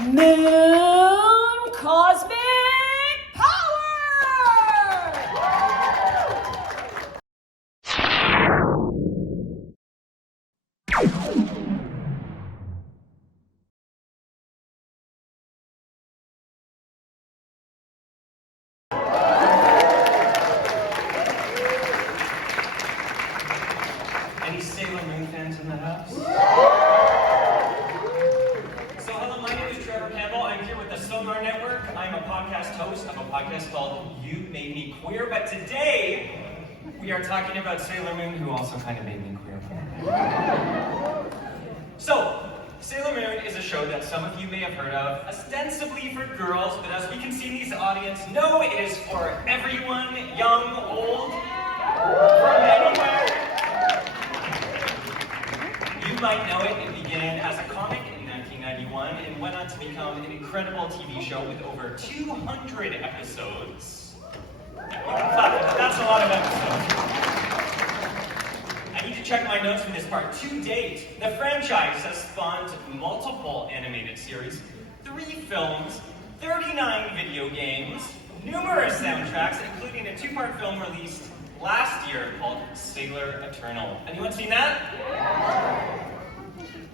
Moon Cosmic Power! Any Sailor Moon fans in the house? So hello, my name is Trevor Campbell. I'm here with the Sonar Network. I'm a podcast host of a podcast called You Made Me Queer, but today we are talking about Sailor Moon, who also kind of made me queer. So, Sailor Moon is a show that some of you may have heard of, ostensibly for girls, but as we can see in this audience, no, it is for everyone, young, old, from anywhere. You might know it. It began as a comic in 1991 and went on to become an incredible TV show with over 200 episodes. You can clap, but that's a lot of episodes. I need to check my notes for this part. To date, the franchise has spawned multiple animated series, 3 films, 39 video games, numerous soundtracks, including a 2-part film released last year called Sailor Eternal. Anyone seen that?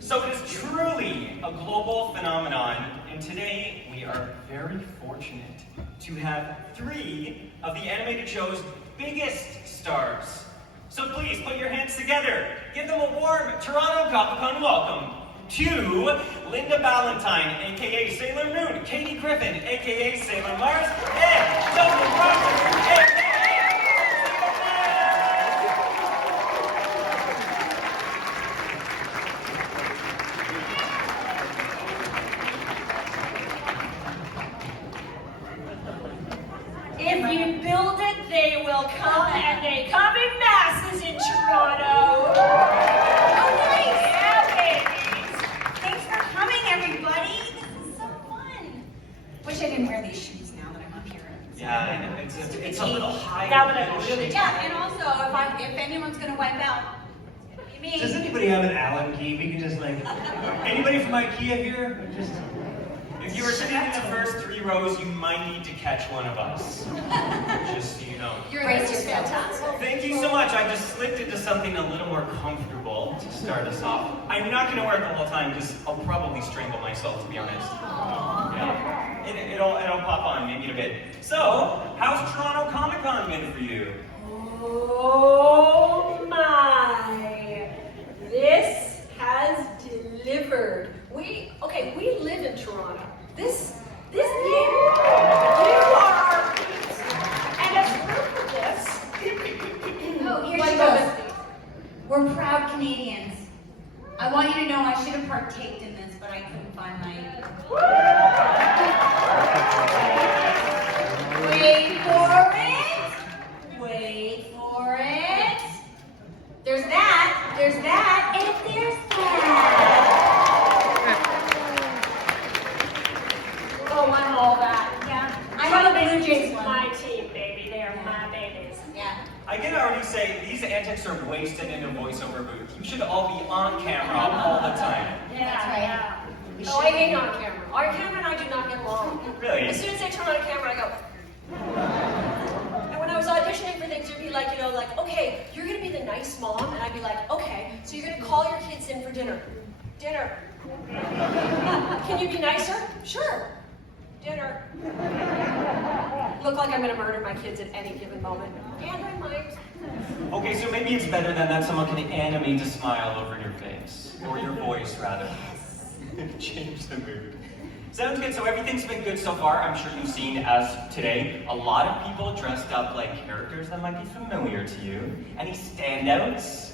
So it is truly a global phenomenon, and today we are very fortunate to have 3 of the animated show's biggest stars. So please put your hands together. Give them a warm Toronto Comicon welcome to Linda Ballantyne, aka Sailor Moon, Katie Griffin, aka Sailor Mars, and Toby, aka If you build it, they will come, and they come in masses in Toronto. Oh, nice. Yeah, babies. Thanks for coming, everybody. This is so fun. Wish I didn't wear these shoes now that I'm up here. Yeah, it's a little high. That would have been really Yeah, and also, if anyone's gonna wipe out, it's gonna be me. Does anybody have an Allen key? We can just anybody from IKEA here? Just. If you were sitting in the first 3 rows, you might need to catch one of us. Just so you know. Your race is fantastic. Thank you so much. I just slipped into something a little more comfortable to start us off. I'm not going to wear it the whole time because I'll probably strangle myself, to be honest. Yeah. It'll pop on maybe in a bit. So, how's Toronto Comicon been for you? Oh my! This has delivered. We live in Toronto. This year, you are our feet. And as proof of this, Oh, here What she about goes. We're proud Canadians. I want you to know I should have partaked in this, but I couldn't find my... Wait for it. Wait for it. There's that, and there's that. oh, I'm all that. Yeah, I Toronto have a Blue Jays one. my team, baby. They are my babies. Yeah. I can already say these antics are wasted in a voiceover booth. You should all be on camera all the time. Yeah, That's right. yeah. Oh, I hate on camera. On camera and I do not get along. Really? As soon as they turn on camera, I go. And when I was auditioning for things, you'd be like, okay, you're gonna be the nice mom, and I'd be like, okay, so you're gonna call your kids in for dinner. Dinner. Can you be nicer? Sure. Dinner. Look like I'm gonna murder my kids at any given moment. And I might. Okay, so maybe it's better than that someone can animate a smile over your face. Or your voice, rather. Change the mood. Sounds good. So everything's been good so far. I'm sure you've seen as today a lot of people dressed up like characters that might be familiar to you. Any standouts?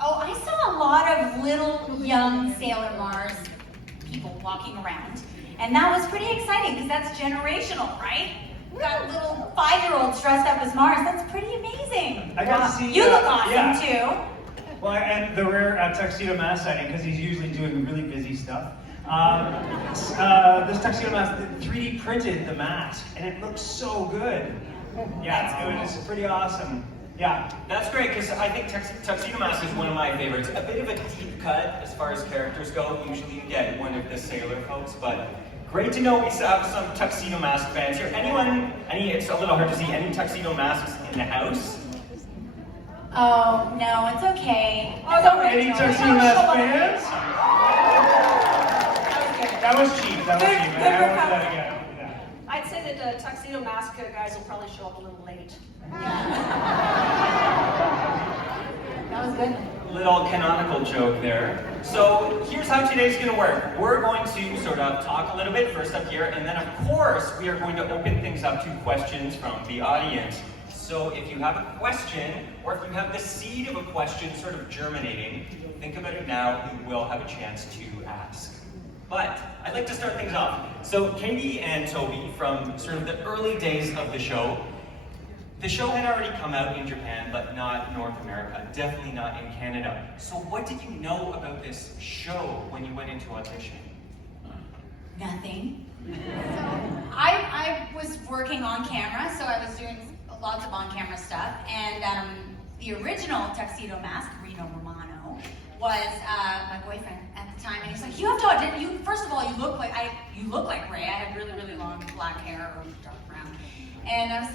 Oh, I saw a lot of little young Sailor Mars people walking around. And that was pretty exciting because that's generational, right? We got little 5-year-olds dressed up as Mars. That's pretty amazing. I got to see. You look awesome yeah. too. Well, and the rare Tuxedo Mask sighting because he's usually doing really busy stuff. This Tuxedo Mask 3D printed the mask and it looks so good. Yeah, it was pretty awesome. Yeah. That's great, because I think Tuxedo Mask is one of my favorites. A bit of a deep cut as far as characters go. Usually you get one of the sailor folks, but great to know we have some Tuxedo Mask fans here. It's a little hard to see, any Tuxedo Masks in the house? Oh, no, it's okay. Any Tuxedo Mask fans? That was cheap. That was cheap. Good I won't do recovery. that again. Yeah. I'd say that the Tuxedo Mask guys will probably show up a little late. That was good. Little canonical joke there. So here's how today's gonna work. We're going to sort of talk a little bit first up here, and then of course we are going to open things up to questions from the audience. So if you have a question, or if you have the seed of a question sort of germinating, think about it now, you will have a chance to ask. But I'd like to start things off. So Katie and Toby, from sort of the early days of the show had already come out in Japan, but not North America, definitely not in Canada. So what did you know about this show when you went into audition? Nothing. I was working on camera, so I was doing lots of on-camera stuff, and the original Tuxedo Mask, Reno Romano, was my boyfriend at the time, and he's like, "You have to audition. First of all, you look like Ray. I had really, really long black hair or dark brown." And I was,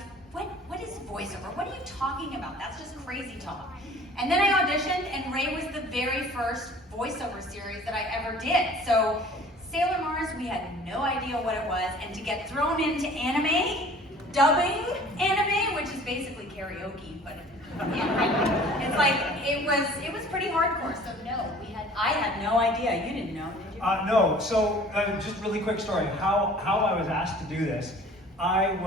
what is voiceover? What are you talking about? That's just crazy talk. And then I auditioned, and Ray was the very first voiceover series that I ever did. So Sailor Mars, we had no idea what it was, and to get thrown into anime, dubbing anime, which is basically karaoke, but it's like it was pretty hardcore. So no, I had no idea. You didn't know, did you? No. So just really quick story. How I was asked to do this. I've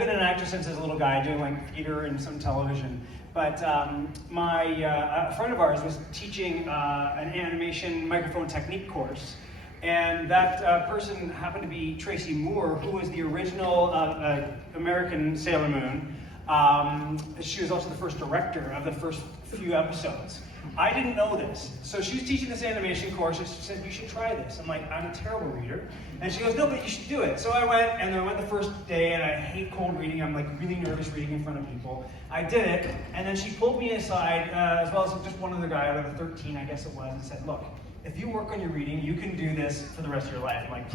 been an actor since I was a little guy, doing like theater and some television. But a friend of ours was teaching an animation microphone technique course. And that person happened to be Tracy Moore, who was the original American Sailor Moon. She was also the first director of the first few episodes. I didn't know this. So she was teaching this animation course, and she said, "You should try this." I'm like, "I'm a terrible reader." And she goes, "No, but you should do it." So I went, and I went the first day, and I hate cold reading. I'm like really nervous reading in front of people. I did it, and then she pulled me aside, as well as just one other guy out of the 13, I guess it was, and said, "Look, if you work on your reading, you can do this for the rest of your life." I'm like,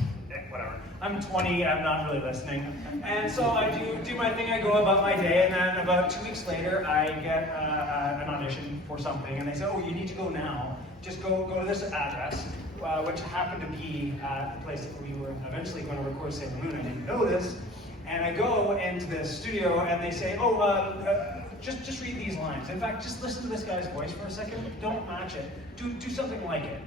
whatever. I'm 20, I'm not really listening. And so I do my thing, I go about my day, and then about 2 weeks later, I get an audition for something, and they say, "Oh, you need to go now. Just go to this address," which happened to be the place that we were eventually going to record Sailor Moon. I didn't know this. And I go into the studio, and they say, "Oh, just read these lines. In fact, just listen to this guy's voice for a second. Don't match it. Do something like it."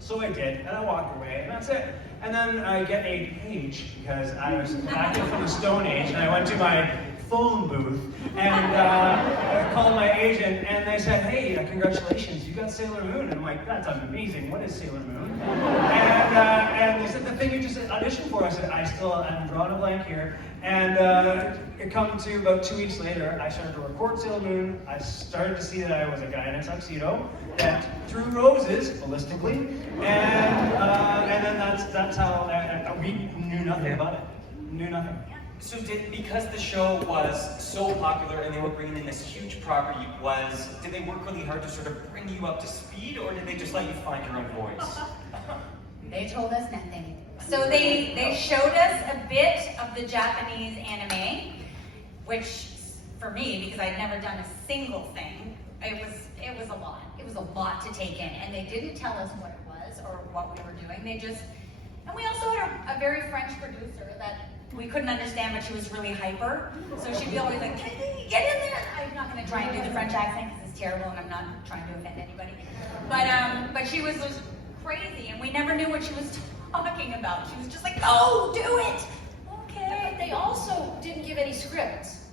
So I did, and I walked away, and that's it. And then I get a page, because I was back from the Stone Age, and I went to my phone booth, and I called my agent, and they said, "Hey, congratulations, you got Sailor Moon." And I'm like, "That's amazing, what is Sailor Moon?" And they said, "The thing you just auditioned for." I said, I'm drawing a blank here. And it come to about 2 weeks later, I started to record Sailor Moon. I started to see that I was a guy in a tuxedo that threw roses ballistically, and then that's how we knew nothing about it. Knew nothing. So because the show was so popular and they were bringing in this huge property, did they work really hard to sort of bring you up to speed, or did they just let you find your own voice? They told us nothing. So they showed us a bit of the Japanese anime, which for me, because I'd never done a single thing, it was a lot. It was a lot to take in, and they didn't tell us what it was or what we were doing. And we also had a very French producer that we couldn't understand, but she was really hyper. So she'd be always like, "Hey, get in there!" I'm not going to try and do the French accent because it's terrible, and I'm not trying to offend anybody. But she was just crazy, and we never knew what she was talking about. She was just like, "Go, do it!" Okay. But they also didn't give any scripts.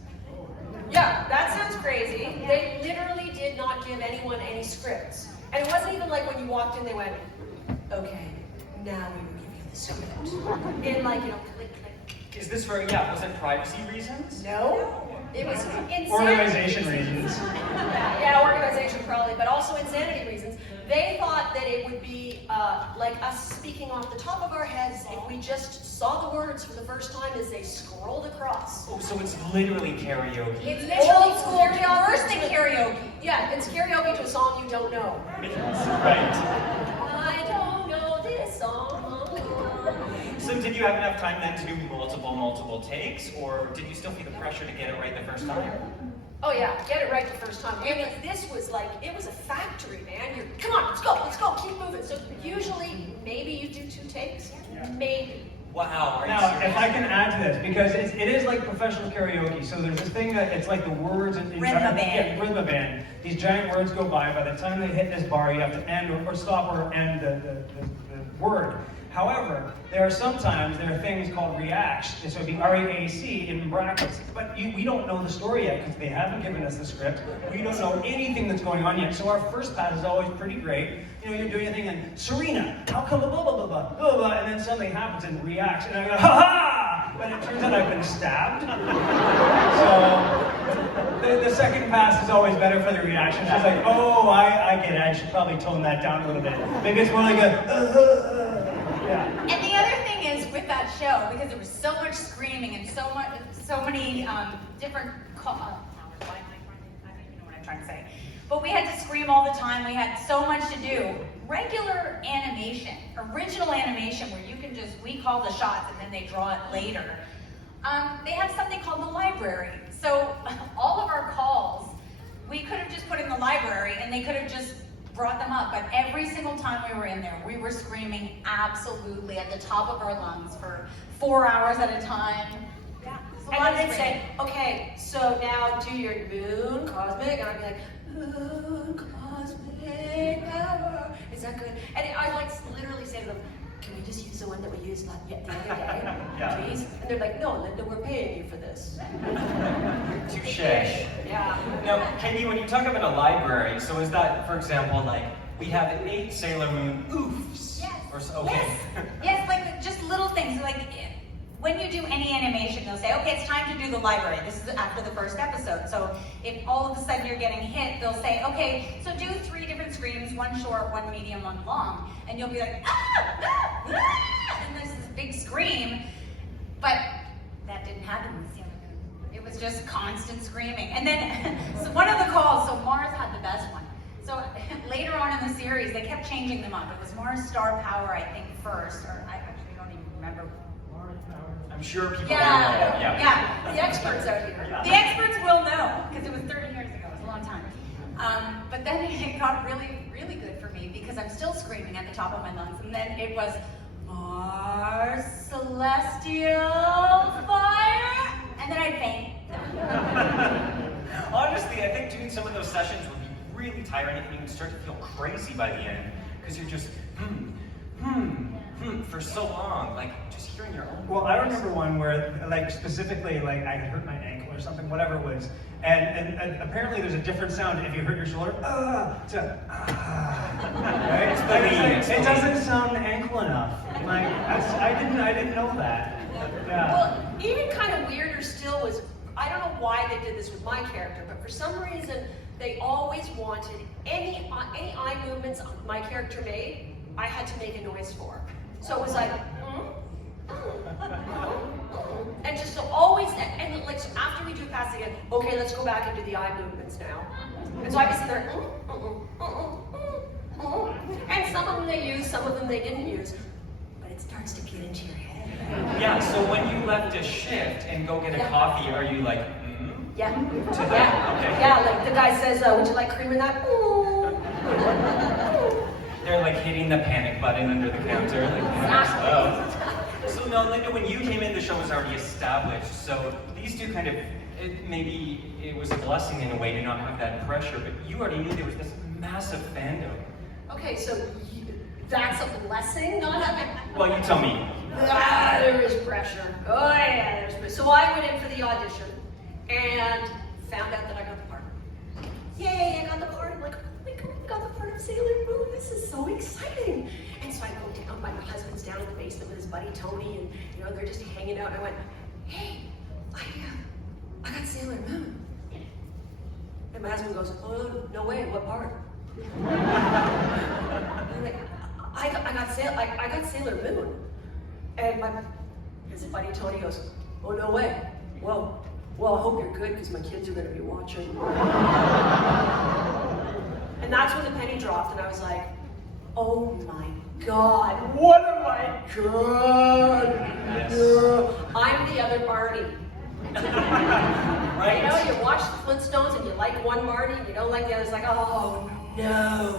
Yeah, that sounds crazy. They literally did not give anyone any scripts. And it wasn't even like when you walked in, they went, "Okay, now we will give you the script." And like, click, click. Is this for, was it privacy reasons? No, it was insanity. Organization reasons. Yeah, organization probably, but also insanity reasons. They thought that it would be like us speaking off the top of our heads if we just saw the words for the first time as they scrolled across. Oh, so it's literally karaoke. It's literally Old school school karaoke. worse than karaoke. Yeah, it's karaoke to a song you don't know. Right. I don't know this song. So did you have enough time then to do multiple takes, or did you still feel the pressure to get it right the first time? Oh yeah, get it right the first time. This was like, it was a factory, man. Come on, let's go, keep moving. So usually, maybe you do 2 takes, maybe. Wow, are you Now, serious? if I can add to this, because it is like professional karaoke, so there's this thing that it's like the words and Rhythm-a-band. Yeah, rhythm-a-band. These giant words go by the time they hit this bar, you have to end or stop or end the word. However, there are things called reacts, so it'd be R-E-A-C in brackets, but we don't know the story yet because they haven't given us the script. We don't know anything that's going on yet, so our first pass is always pretty great. You know, you're doing a thing and, Serena, how come blah, blah, blah, blah, blah, blah, and then something happens and reacts, and I go, ha-ha! But it turns out I've been stabbed. So, the second pass is always better for the reaction. She's like, oh, I get it, I should probably tone that down a little bit. Maybe it's more like a, yeah. And the other thing is with that show, because there was so much screaming and so many different I don't even know what I'm trying to say. But we had to scream all the time. We had so much to do. Regular animation, original animation, where you can we call the shots and then they draw it later. They have something called the library. So all of our calls, we could have just put in the library and they could have just brought them up, but every single time we were in there, we were screaming absolutely at the top of our lungs for 4 hours at a time. Yeah, And then they'd say, okay, so now do your moon cosmic, and I'd be like, moon cosmic hour. Is that good? And I'd like literally say to them, can we just use the one that we used the other day, Yeah. please? And they're like, no, Linda, we're paying you for this. Touche. Yeah. Now, Katie, when you talk about a library, so is that, for example, like, we have 8 Sailor Moon oofs? Yes. Or so, okay. Yes, like just little things. Like when you do any animation, they'll say, okay, it's time to do the library. This is after the first episode. So if all of a sudden you're getting hit, they'll say, okay, so do 3 different screams, 1 short, 1 medium, 1 long. And you'll be like, ah, ah, ah, and there's this big scream. But that didn't happen with Sailor Moon. It was just constant screaming. And then so one of the calls, so Mars had the best one. So later on in the series, they kept changing them up. It was Mars Star Power, I think, first, or I actually don't even remember. I'm sure people will know. Yeah. The experts out here. The experts will know, because it was 30 years ago. It was a long time. But then it got really, really good for me, because I'm still screaming at the top of my lungs. And then it was Mars Celestial Fire, and then I'd faint. Honestly, I think doing some of those sessions would be really tiring and you would start to feel crazy by the end, because you're just, for so long, like, just hearing your own Well, I voice. remember one where, like, specifically, like, I hurt my ankle or something, whatever it was, and apparently there's a different sound if you hurt your shoulder, right? It's It doesn't sound ankle enough. Like, I didn't know that. Yeah. Well, even kind of weirder still was, I don't know why they did this with my character, but for some reason, they always wanted any eye movements my character made, I had to make a noise for. So it was like, and just so always, and like, so after we do pass again, okay, let's go back and do the eye movements now. And so I was sitting there, and some of them they used, some of them they didn't use, but it starts to get into your head. Yeah, so when you left a shift and go get a coffee, are you like, Yeah. To that? Okay. Yeah, like the guy says, would you like cream in that? They're like hitting the panic button under the counter. Like, So now, Linda, when you came in, the show was already established. So these two kind of, maybe it was a blessing in a way to not have that pressure, but you already knew there was this massive fandom. Okay, so that's a blessing, not having. Well, you tell me. There is pressure. Oh yeah, there's pressure. So I went in for the audition and found out that I got the part. Yay, I got the part. I'm like, oh my god, I got the part of Sailor Moon. This is so exciting. And so I go down, my husband's down in the basement with his buddy Toby, and you know, they're just hanging out. And I went, hey, I got Sailor Moon. And my husband goes, oh, no way, what part? I'm like, I got Sailor Moon. And Is it funny? Tony goes, oh, no way. Well, I hope you're good because my kids are going to be watching. And that's when the penny dropped, and I was like, oh my God, what am I good? Yes. I'm the other Barney. Right. You know, you watch the Flintstones and you like one Barney, and you don't like the other. It's like, oh no.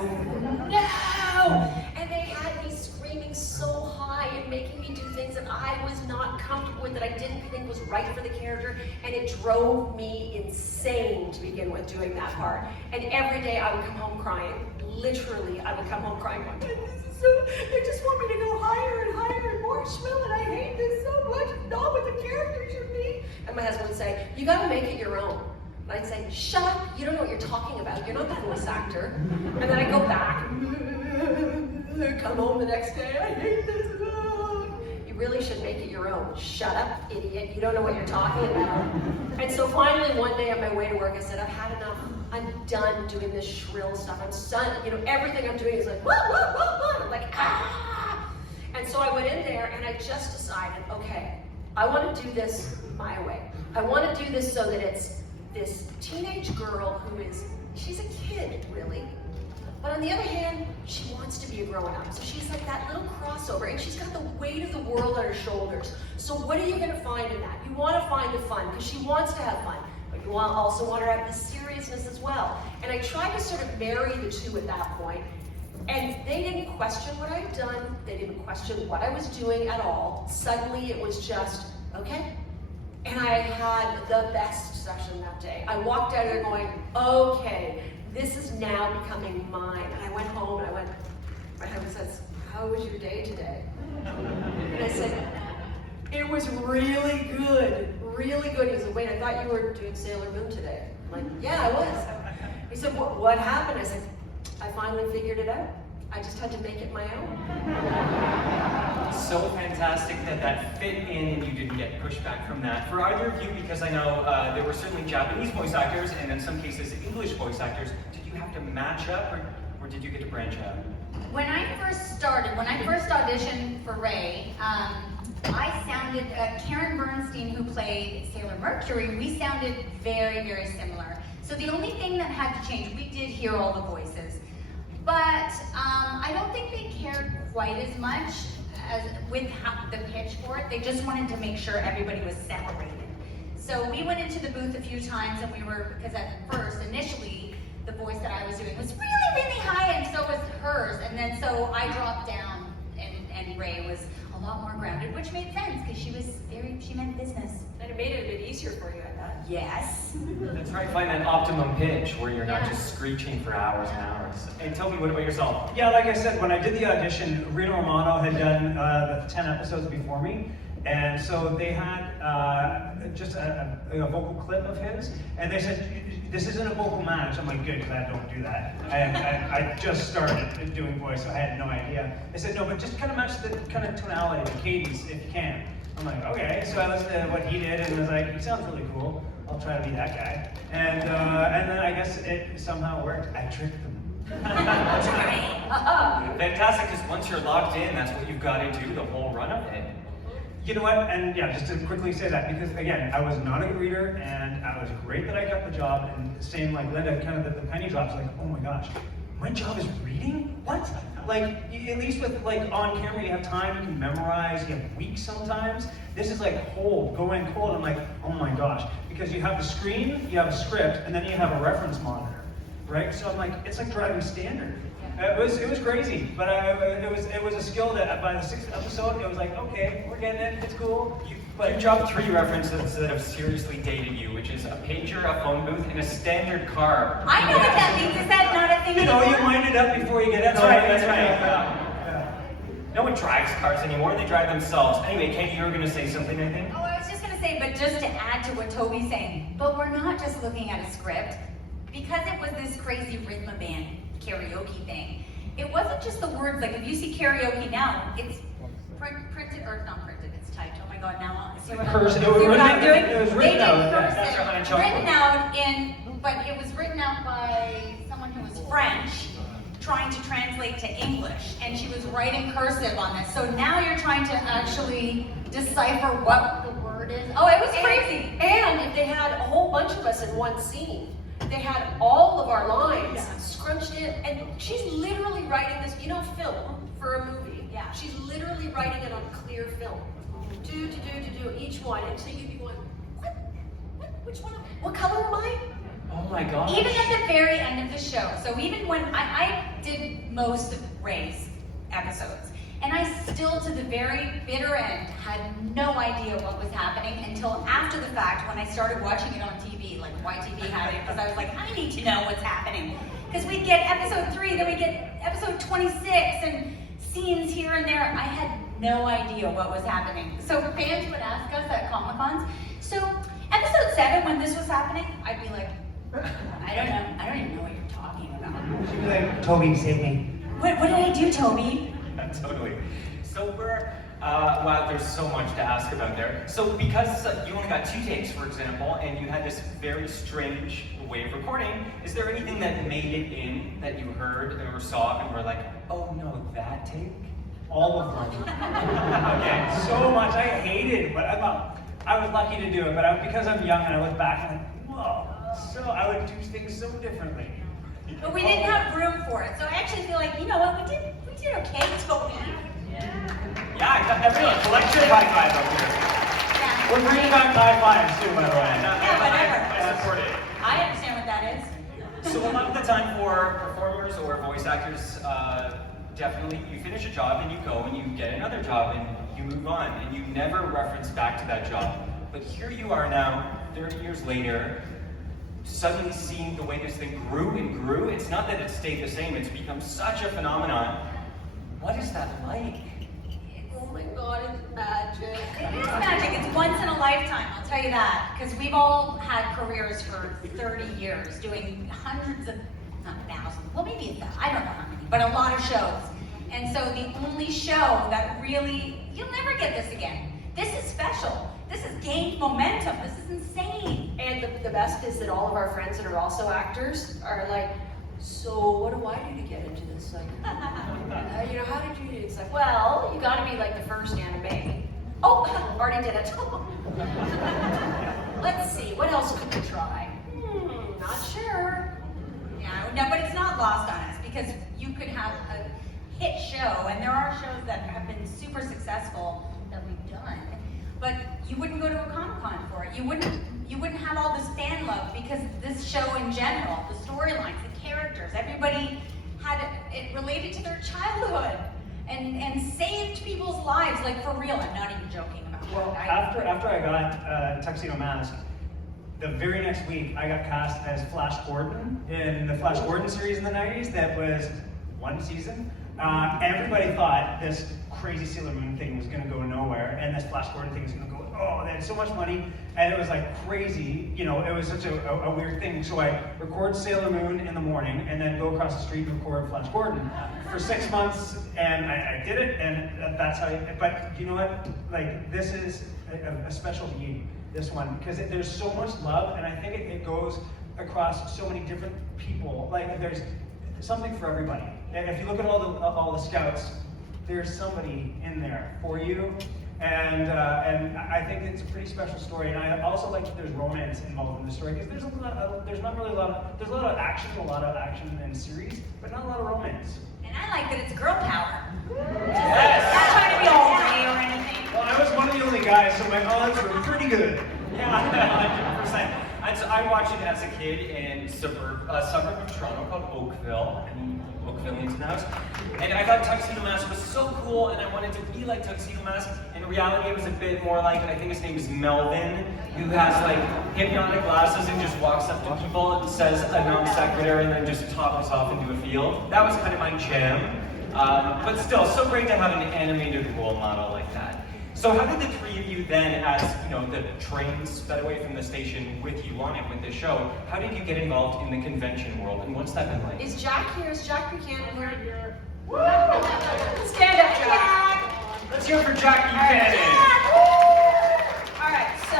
And they had me screaming so high and making me do things that I was not comfortable with, that I didn't think was right for the character, and it drove me insane to begin with doing that part. And every day I would come home crying. Literally, I would come home crying, going, they just want me to go higher and higher and more shrill, and I hate this so much. It's not what the character should be. And my husband would say, you gotta make it your own. And I'd say, shut up, you don't know what you're talking about. You're not the voice actor. And then I'd go back, come home the next day, I hate this. You really should make it your own. Shut up, idiot. You don't know what you're talking about. And so finally, one day on my way to work, I said, I've had enough. I'm done doing this shrill stuff. Everything I'm doing is like, whoa, whoa, whoa, whoa. I'm like, ah. And so I went in there and I just decided, okay, I want to do this my way. I want to do this so that it's this teenage girl she's a kid, really. But on the other hand, she wants to be a grown-up. So she's like that little crossover, and she's got the weight of the world on her shoulders. So what are you going to find in that? You want to find the fun, because she wants to have fun. But you also want her to have the seriousness as well. And I tried to sort of marry the two at that point. And they didn't question what I'd done. They didn't question what I was doing at all. Suddenly it was just, okay. And I had the best session that day. I walked out of there going, okay, this is now becoming mine. And I went home and my husband says, how was your day today? And I said, it was really good, really good. He said, wait, I thought you were doing Sailor Moon today. I'm like, yeah, I was. He said, what happened? I said, I finally figured it out. I just had to make it my own. So fantastic that fit in and you didn't get pushback from that. For either of you, because I know there were certainly Japanese voice actors and in some cases English voice actors, did you have to match up or did you get to branch out? When I first auditioned for Ray, I sounded, Karen Bernstein, who played Sailor Mercury, we sounded very, very similar. So the only thing that had to change, we did hear all the voices, but I don't think they cared quite as much as with the pitch for it. They just wanted to make sure everybody was separated. So we went into the booth a few times and because at first, initially, the voice that I was doing was really, really high and so was hers. And then so I dropped down and Ray was a lot more grounded, which made sense because she meant business. And it made it a bit easier for you, I bet. Yes. That's right, find that optimum pitch where you're not just screeching for hours and hours. And tell me, what about yourself? Yeah, like I said, when I did the audition, Rita Romano had done the 10 episodes before me. And so they had just a vocal clip of his. And they said, this isn't a vocal match. I'm like, good, because I don't do that. I just started doing voice, so I had no idea. They said, no, but just kind of match the kind of tonality, the cadence, if you can. I'm like, okay. So I listened to what he did and was like, he sounds really cool. I'll try to be that guy. And then I guess it somehow worked. I tricked them. Fantastic, because once you're locked in, that's what you've got to do the whole run of it. You know what, and yeah, just to quickly say that, because again, I was not a good reader, and I was great that I got the job, and same like Linda, kind of the penny drops, like, oh my gosh, my job is reading? What? Like, at least with like on camera, you have time, you can memorize, you have weeks sometimes. This is like cold, go in cold, I'm like, oh my gosh, because you have the screen, you have a script, and then you have a reference monitor, right? So I'm like, it's like driving standard. It was crazy, but it was a skill that by the 6th episode, it was like, okay, we're getting it, it's cool. You dropped 3 references that have seriously dated you, which is a pager, a phone booth, and a standard car. I know what that means. Is that not a thing anymore? You wind it up before you get it. That's right. Yeah. No one drives cars anymore, they drive themselves. Anyway, Katie, you were going to say something, I think? Oh, I was just going to say, but just to add to what Toby's saying, but we're not just looking at a script. Because it was this crazy rhythm band karaoke thing, it wasn't just the words. Like if you see karaoke now, it's printed, or not printed, it's typed. Oh my god, now see what I'm doing? It was written out. Written out but it was written out by someone who was French. trying to translate to English, and she was writing cursive on this. So now you're trying to actually decipher what the word is. Oh, it was crazy. And if they had a whole bunch of us in one scene, they had all of our lines scrunched in, and she's literally writing this, you know, film for a movie. Yeah. She's literally writing it on clear film. Do, each one. And so you'd be going, what? Which one? What color am I? Oh my gosh. Even at the very end of the show, so even when I did most of Ray's episodes, and I still, to the very bitter end, had no idea what was happening until after the fact when I started watching it on TV, like YTV had it, because I was like, I need to know what's happening. Because we'd get episode 3, then we'd get episode 26, and scenes here and there. I had no idea what was happening. So fans would ask us at Comicons, so episode 7, when this was happening, I'd be like, I don't know. I don't even know what you're talking about. She'd be like, Toby, save me. What did I do, Toby? Totally. So wow, there's so much to ask about there. So because you only got 2 takes, for example, and you had this very strange way of recording, is there anything that made it in that you heard or saw and were like, oh no, that take? All of them. Okay, so much. I hated, but I was lucky to do it, but because I'm young and I look back and I'm like, whoa. So I would do things so differently. But we didn't have room for it, so I actually feel like, you know what, we did okay, Toby. Yeah, I got everyone. Collective high five up here. Yeah. We're bringing back high fives too, by the way. Yeah, whatever. I support it. I understand what that is. So a lot of the time for performers or voice actors, definitely you finish a job and you go and you get another job and you move on and you never reference back to that job. But here you are now, 30 years later, suddenly seeing the way this thing grew and grew. It's not that it stayed the same, it's become such a phenomenon. What is that like? Oh my God, it's magic. It is magic. It's once in a lifetime, I'll tell you that. Because we've all had careers for 30 years doing hundreds of, not thousands, well maybe a thousand, I don't know how many, but a lot of shows. And so the only show that really, you'll never get this again. This is special. This has gained momentum. This is insane. And the best is that all of our friends that are also actors are like, so what do I do to get into this? Like, you know, how did you do it? It's like, well, you gotta be like the first anime. Oh, already did it. Let's see, what else could we try? Not sure. Yeah, no, but it's not lost on us because you could have a hit show, and there are shows that have been super successful that we've done, but you wouldn't go to a Comic-Con for it. You wouldn't have all this fan love because this show in general, the storylines, the characters, everybody had it related to their childhood and saved people's lives, like for real. I'm not even joking about Well, that. after I got Tuxedo Mask, the very next week I got cast as Flash Gordon in the Flash Gordon series in the 90s that was 1 season. Everybody thought this crazy Sailor Moon thing was going to go nowhere, and this Flash Gordon thing was going to go, oh, they had so much money, and it was like crazy, you know, it was such a weird thing. So I record Sailor Moon in the morning, and then go across the street and record Flash Gordon for 6 months, and I did it, and that's how, but you know what, like, this is a special being, this one, because there's so much love, and I think it goes across so many different people, like, there's something for everybody. And if you look at all the scouts, there's somebody in there for you, and I think it's a pretty special story. And I also like that there's romance involved in the story because there's a lot of action in the series, but not a lot of romance. And I like that it's girl power. Yes! Not trying to be all gay or anything. Well, I was one of the only guys, so my odds were pretty good. Yeah, 100%. I watched it as a kid in a suburb of Toronto called Oakville, and Oakvillians in the house. And I thought Tuxedo Mask was so cool, and I wanted to be like Tuxedo Mask. In reality, it was a bit more like, I think his name is Melvin, who has like hypnotic glasses and just walks up to people and says a non sequitur and then just topples off into a field. That was kind of my jam. But still, so great to have an animated role model like that. So how did the three of you then, as you know, the train sped away from the station with you on it with this show, how did you get involved in the convention world, and what's that been like? Is Jack here? Is Jack Buchanan here? Woo! Stand up, Jack! Let's hear it for Jack Buchanan. Alright, so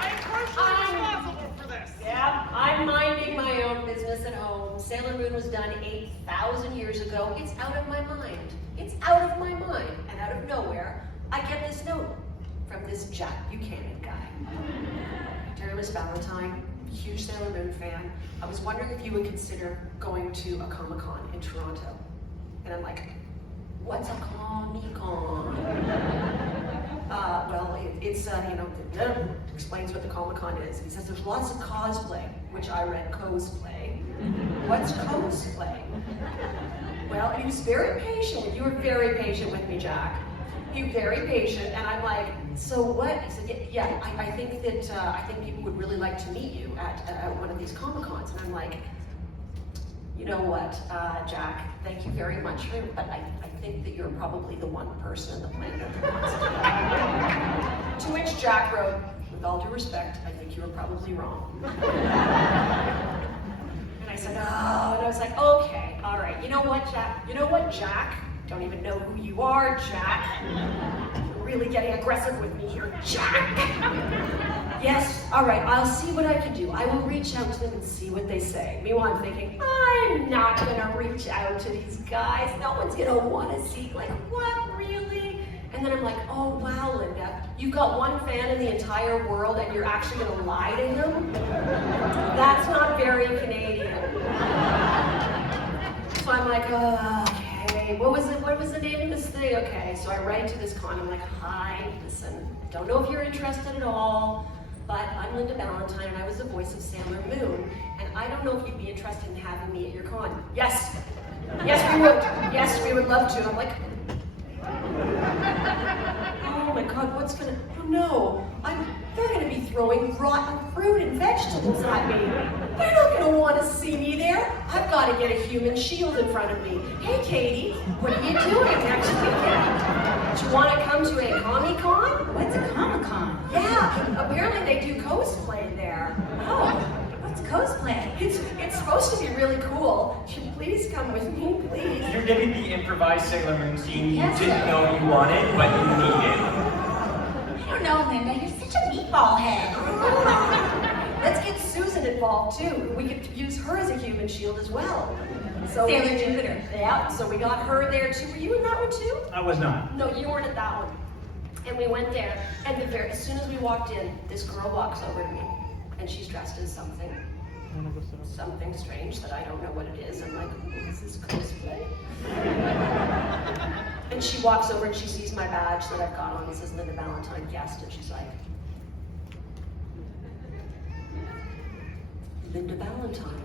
I'm personally responsible for this. Yeah, I'm minding my own business at home, Sailor Moon was done 8,000 years ago. It's out of my mind. It's out of my mind. And out of nowhere, I get this note from this Jack Buchanan guy. Dear Miss Ballantyne, huge Sailor Moon fan. I was wondering if you would consider going to a Comicon in Toronto. And I'm like, what's a Comicon? Well, it's explains what the Comicon is. He says there's lots of cosplay, which I read cosplay. What's cosplay? Well, and he was very patient. You were very patient with me, Jack. You were very patient, and I'm like, so what? He said, yeah, I think that I think people would really like to meet you at one of these Comicons. And I'm like, you know what, Jack, thank you very much, but I think that you're probably the one person on the planet who wants to. To which Jack wrote, with all due respect, I think you were probably wrong. And I said, oh, and I was like, okay, all right, you know what, Jack? You know what, Jack? Don't even know who you are, Jack. You're really getting aggressive with me here, Jack. Yes, all right, I'll see what I can do. I will reach out to them and see what they say. Meanwhile, I'm thinking, I'm not gonna reach out to these guys. No one's gonna wanna see, like, what, really? And then I'm like, oh, wow, Linda, you've got one fan in the entire world and you're actually gonna lie to him? That's not very Canadian. So I'm like, okay, what was the name of this thing? Okay, so I write to this con, I'm like, hi, listen, I don't know if you're interested at all, but I'm Linda Ballantyne and I was the voice of Sailor Moon, and I don't know if you'd be interested in having me at your con. Yes, yes we would, yes we would love to. I'm like, oh my God, what's gonna, oh no, they're gonna be throwing rotten fruit and vegetables at me. They're not gonna wanna see me there. I've gotta get a human shield in front of me. Hey Katie, what are you doing next weekend? Do you wanna come to a Comicon? What's a Comicon? Yeah, apparently they do cosplay there. Oh, what's cosplay? It's supposed to be really cool. Should you please come with me, please? You're getting the improvised Sailor Moon scene you Yes. didn't know you wanted, but you needed. I don't know, Linda, you're such a meatball head. Let's get Susan involved too. We could use her as a human shield as well. So Sailor Jupiter. Yeah, so we got her there too. Were you in that one too? I was not. No, you weren't at that one. And we went there, and as soon as we walked in, this girl walks over to me, and she's dressed as something strange that I don't know what it is. I'm like, is this cosplay? And she walks over and she sees my badge that I've got on. It says Linda Ballantyne guest, and she's like, Linda Ballantyne,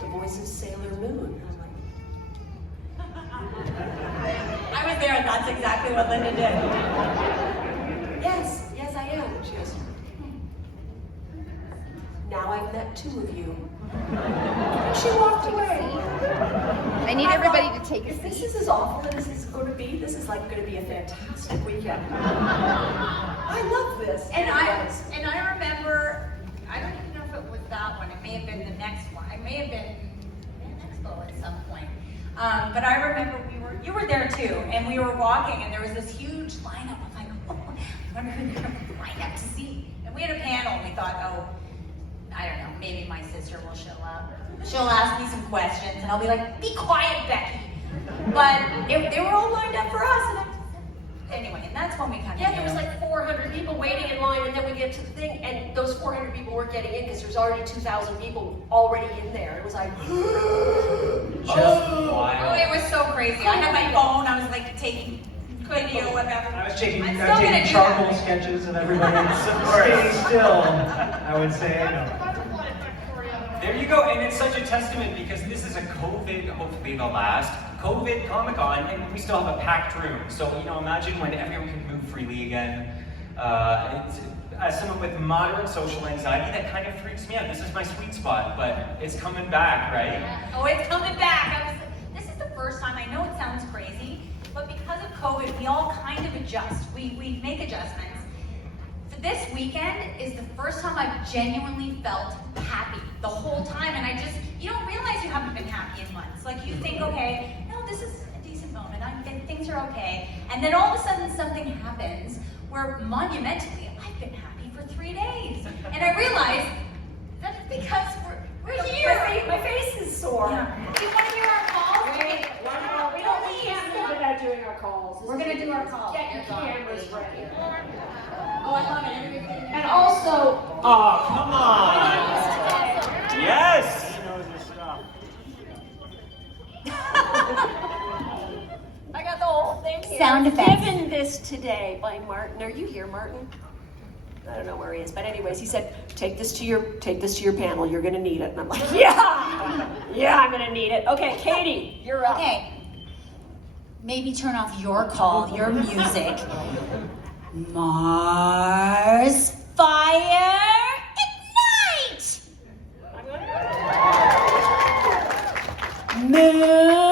the voice of Sailor Moon. And I'm like, I was there and that's exactly what Linda did. yes, yes I am. And she goes, now I've met two of you. And she walked away. I need everybody to take a If this seat. is as awful as this is going to be, this is like going to be a fantastic weekend. I love this. And I remember, I don't even know if it was that one. It may have been the next one. It may have been FAN EXPO at some point. But I remember you were there too, and we were walking, and there was this huge lineup. I'm like, oh, I wonder who they're going to line up to see. And we had a panel, and we thought, oh, I don't know, maybe my sister will show up. She'll ask me some questions, and I'll be like, be quiet, Becky. But they were all lined up for us, and anyway, and that's when we kind of Yeah, there was like 400 people waiting in line, and then we get to the thing, and those 400 people weren't getting in because there's already 2,000 people already in there. It was like, Just wild. Oh, it was so crazy. I had my phone, I was like taking video, whatever. I was taking I'm still gonna do charcoal that. sketches of everybody staying still. I would say, no. There you go, and it's such a testament because this is a COVID, hopefully the last, COVID Comic-Con, and we still have a packed room. So, imagine when everyone can move freely again. As someone with moderate social anxiety, that kind of freaks me out. This is my sweet spot, but it's coming back, right? Oh, it's coming back. This is the first time, I know it sounds crazy, but because of COVID, we all kind of adjust. We make adjustments. So this weekend is the first time I've genuinely felt happy the whole time, and you don't realize you haven't been happy in months. Like you think, okay, no, this is a decent moment, things are okay, and then all of a sudden something happens where monumentally, I've been happy for 3 days. And I realized that's because We're here. My face is sore. Do you want to hear our calls? We can't do without doing our calls. We're gonna do our calls. Get your cameras ready. Oh, I love it. Everybody's getting And also, Oh, come on. Yes. He knows his stuff. I got the whole thing here. Sound effects. Given this today by Martin. Are you here, Martin? I don't know where he is, but anyways, he said, take this to your panel. You're gonna need it. And I'm like, yeah, I'm gonna need it. Okay, Katie, you're up. Okay. Maybe turn off your call, your music. Mars, fire, ignite! Moon,